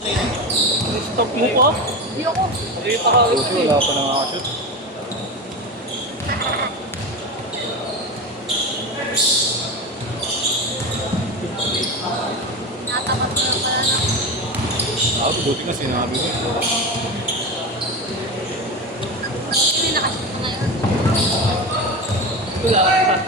Stop mo ko? Hindi ako. Rita ka ulit eh. Wala pa nakakashoot. Natapat ko na pala na. Ako, buti nga sinabi ko. Hindi nakashoot ko ngayon. Wala ka.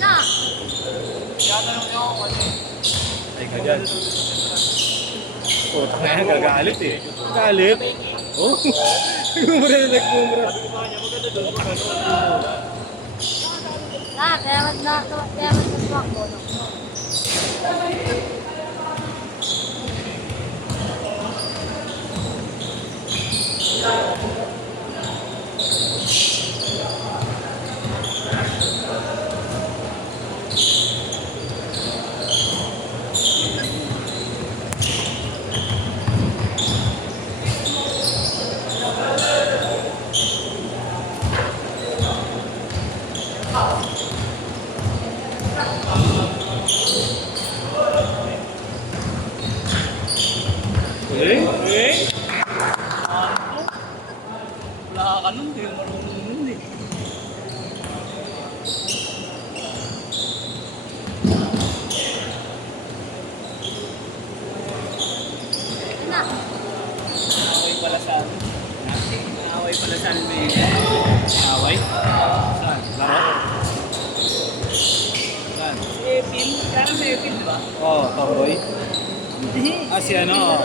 Na! Ay ka dyan. Puta nga yan, gagalit eh. Galit? Oh? Nagmumura na nagmumura. Kaya mag-swak mo. No? Eh? Wala ka nun, di mo marunong nun eh. Na! Away pala sa amin. Away pala sa amin. Away? Saan? Laro? Saan? Epil. Kaya sa Epil, di ba? Oo, Tomboy. Hindi. Ah, si ano?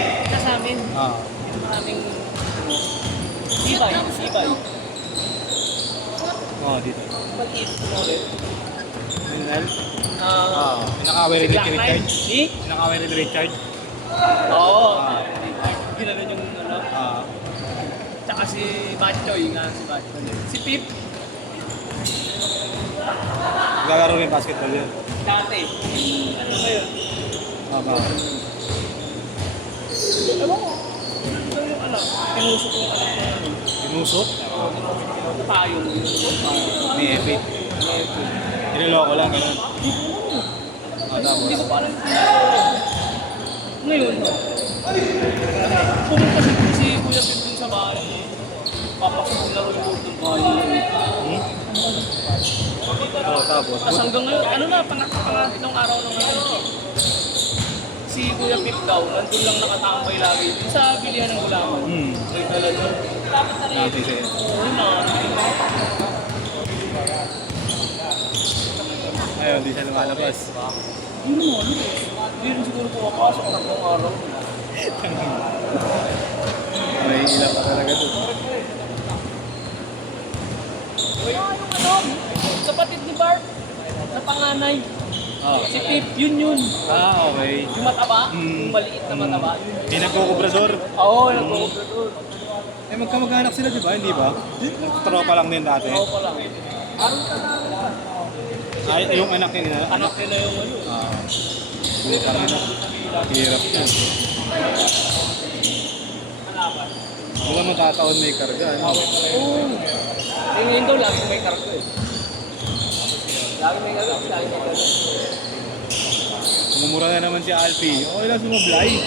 Ika sa amin. Ah. Yung maraming... Sibay. Oo, dito. Pag-eat mo rin. Minel? Pinakaway rin ni Richard. Eh? Pinakaway rin ni Richard. Oo. Ah. Ginanon yung ano. Ah. Tsaka si Batchoy nga, si Batchoy. Si Pip. Gagaro rin basketball yun. Dati. Ano ba yun? Ba? Ewan ko. Ano daw yung anak? Tinusok yung anak na yun. Tinusok? Tayo mo yun. Ni Epi. Niloloko lang, gano'n. Hindi ko pa alam. Ngayon, pumunta si Kuya Pip dun sa bahay. Papasok ng laro yung board ng bahay. Oo, tapos. Tapos hanggang ngayon, ano na, pangatong araw ng ano. Si Kuya Pip daw, nandun lang nakatambay lagi. Sa bilihan ng gulaman. Ay talaga. Dapat na rin. Dati siya. Oo na. Ayun, di siya lumalabas. Hindi mo, ano eh. Hindi rin siguro pumapasok ng tatlong araw. May ilang pa talaga doon. Kaya yung ano, kapatid ni Bart, na panganay. Oh. Si Pip, yun. Ah, okay. Yung mataba, yung maliit na mataba. May nagkukubrador. Oo, nagkukubrador. Eh, magkamag-anak sila, di ba? Hindi ba? Tropa lang din dati. Oo pala. Ay, yung anak niya. Anak nila yung ano. Ah. Butang ina. Hirap yun. Wala matataon may karga. Ano? Oo. Ngayon daw lagi may kargo eh. Lagi may gagawin, lagi may gagawin. Mumura na naman si Alfie. Okay lang sumablay.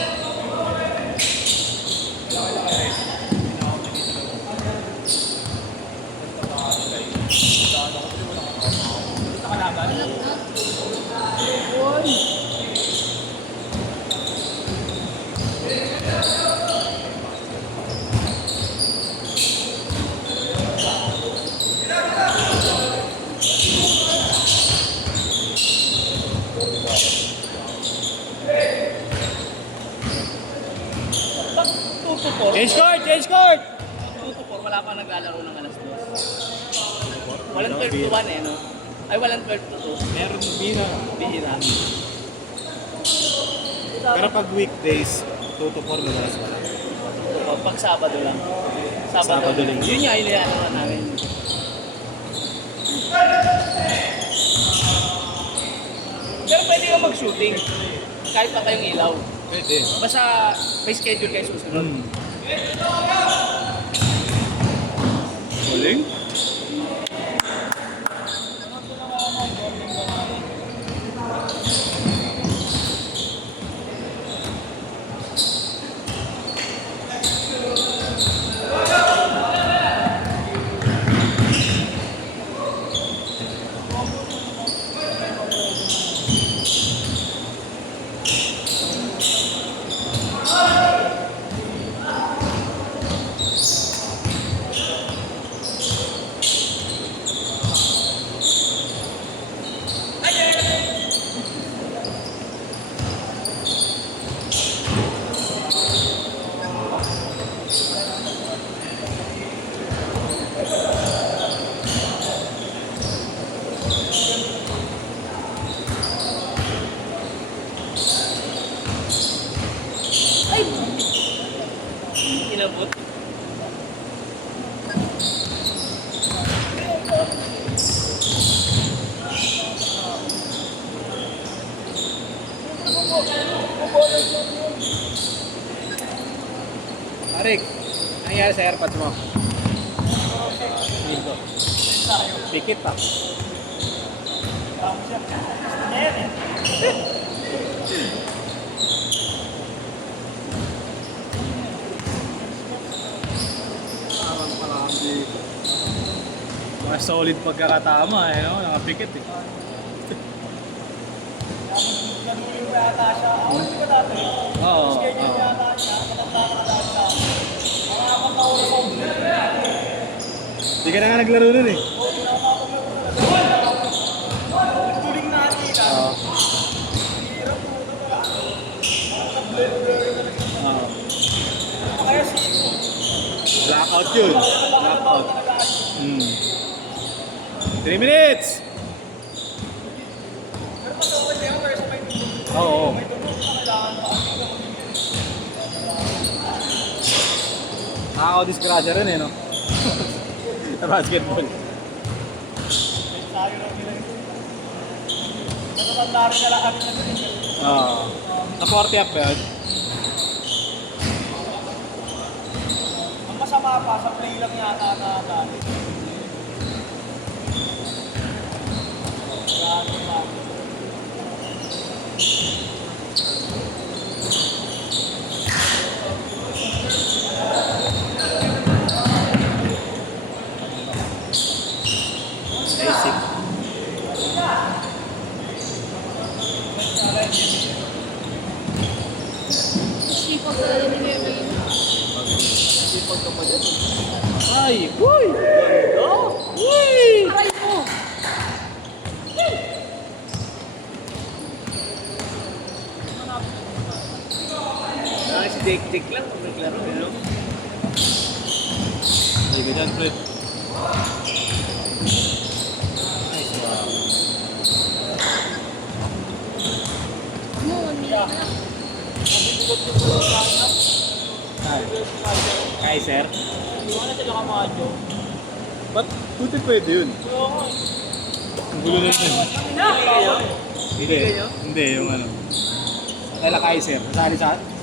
Pag 2-4, Change court! Change court! 2-4, wala pa naglalaro ng alas 2. Walang 12 to 1 eh, no? Ay, walang 12 to 2. Meron bina. Bihira. Pero pag weekdays, 2 to 4 madalas wala. O, pag Sabado lang. Sabado lang. Yun nga, inilalaan namin. Pero pwede kang mag-shooting. Kahit pa kayong ilaw. Pwede. Basta may schedule kayo susunod. Huling? Inabot. Arik, ano nangyari sa airpods mo? Dito. Pikit pa. Parang pala ang dito. Mga solid pagkakatama eh, no? Nakapikit eh. Oo. Hindi ka na nga naglaro nun eh. Oo. Oo. Blackout yun. Blackout. 3 minutes! Oo. Nakaka-disgrasya rin eh, no? Sa basketball. Oo. Sa 40 up ba yun? Ang masama pa, sa play lang yata na dati. Basic. Sipag na rin yung game. Sipag ka pa dyan. Ay! Uy! Ganda! Uy! Aray mo! Si Jake lang kung naglaro, no? Ay, ganyan, Fred. Nice, wow. Ano, 1 minute na. Ay. Kaiser? Hindi ko na sila kamadyo. Ba't puti pwede yun? Ang gulo na yun. Hindi. Hindi, yung ano. Kaya Kaiser.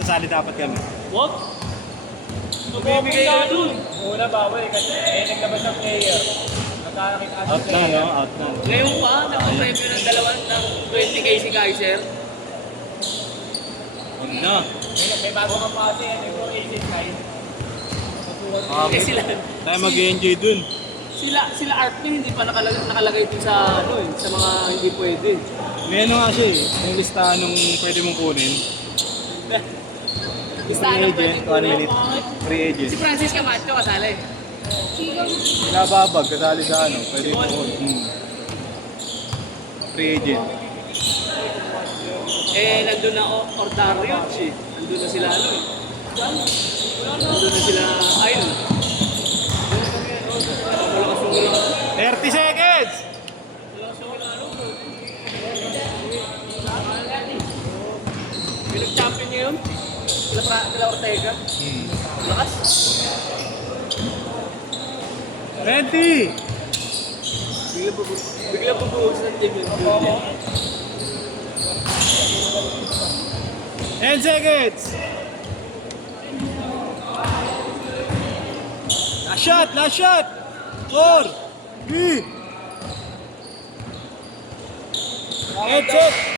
Sasali dapat kami. What? Tumibigay ka dun. Una bawal kasi may naglabas ng player. Out na, no? Out na. Ngayon pa, nakapremyo ng dalawa ng 20k si Kaiser. Huwag na. May bago kang pati, may 4 line. Eh Tayo mag-enjoy dun. sila art niya hindi pa nakalagay din sa sa mga hindi pwede. May ano nga siya eh. Yung listahan nung pwede mong kunin. Listahan ng pwede 1 minute. Free agent. Si Francis Camacho kasali. Pinababag, kasali sa ano. Pwede mo kunin. Free agent. Eh, nandun na Ordario eh. Nandun na sila Nandun na sila Ayun. 30 seconds! Yung nag-champion niya yun. Sila Ortega. Lakas. 20! Bigla bubuhos ng team yun. 10 seconds! Last shot! Last shot! 4! 3! Heads up!